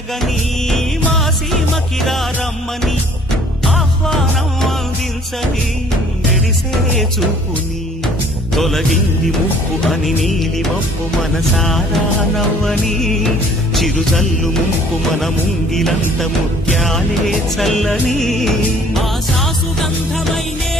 మెరగని మా సీమకిరా రమ్మని ఆహ్వానం అందించని మెరిసే చూపుని తొలగింది ముప్పు అని నీలి మప్పు మనసారా నవ్వని చిరుజల్లు ముంపు మన ముంగిలంత ముత్యాలే చల్లని ఆశాసు గంధమైనే